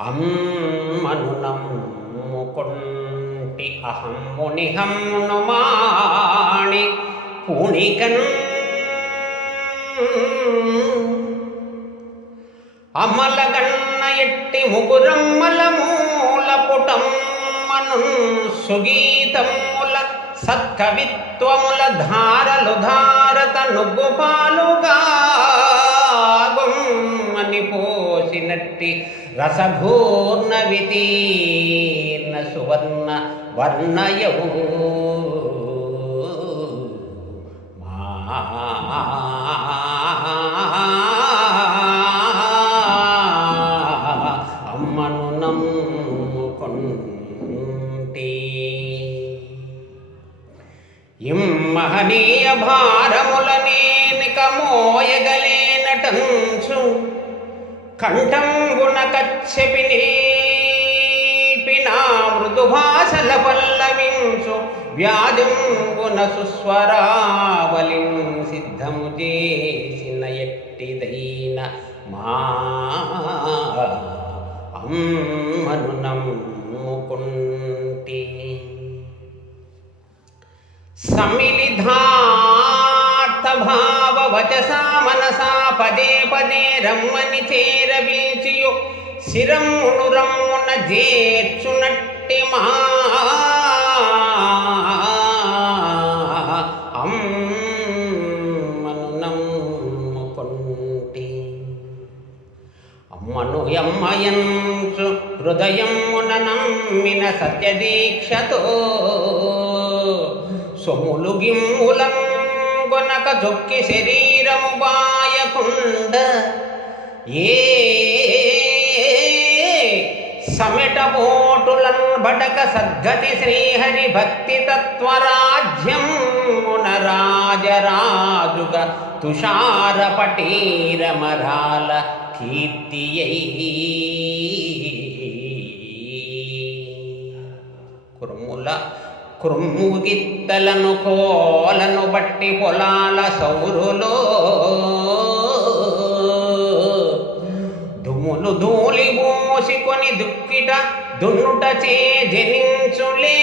అమ్మను నమ్ముకొంటి అహమ్మునిహమ్మును మాణి అమలగన్న ఎట్టి ముగురమ్మల మూల పుటమ్మను సుగీతముల సత్కవిత్వముల ధారలు ధారత నుగ్గుపాలుగా శక్తి రసభూర్ణ వితీర్ణ సువర్ణ వర్ణయవు. అమ్మను నమ్ముకొంటి. ఇమ్మహనీయ భారములనేనిక మోయగలేనటంచు కంఠం కచ్చెపిని పినా మృదు భాషల పల్లవించు వ్యాజంగున సుస్వరావలిం సిద్ధము చేసిన ఎట్టిదైన మా అమ్మను నమ్ముకుంటి. సమిలిధార్థ భావ వచసా మనసా పదే పదే రమ్మని చేరవీచియు. శిరమును రమ్మున జేర్చునట్టి మహా. అమ్మను నమ్ముకుంటే హృదయమున నమ్మిన సత్యదీక్షతో. సొమ్ములు గిమ్ములం గొనక జొక్కి శరీరము బాయకుండ. ఏ సమిట బోటులన్ బడక సద్గతి శ్రీహరి భక్తి తత్వరాజ్యం మున రాజరాజుగ తుషార పటీరమరాల కీర్తియై. కురుముల కృమ్ముగిత్తలను కోలను బట్టి పొలాల సౌరులో. దుమ్ములు ధూళి మోసికొని దుక్కిట దున్నుట చే జనించులే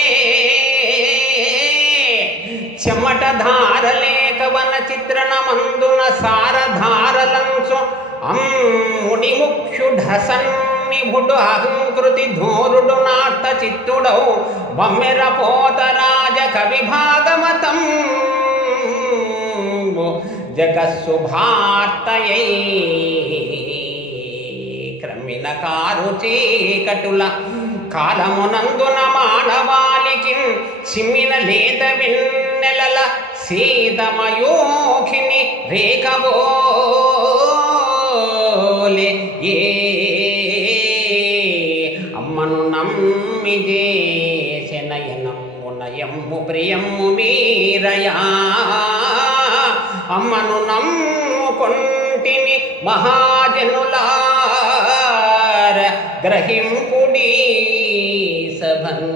చెమట ధారలేక వన చిత్రణ మందున సారధారలంచు అమ్ముడి ముఖ్యుఢసన్ నిభుడు అహంకృతి ధోరుడు నార్త చిత్తుడౌ బమ్మెర పోతరాజ కవి భాగమతం జగస్సుభార్తయై క్రమిన కారు చీకటుల కాలమునందున మానవాళికి సిమ్మిన లేత వెన్నెలల సీతమయోఖిని రేఖబోలే ఏ నమ్మి చేసెనయనమ్ము నయమ్ము ప్రియమ్ము మీరయా అమ్మను నమ్ముకొంటిని మహాజనులార గ్రహింపుడి సభను.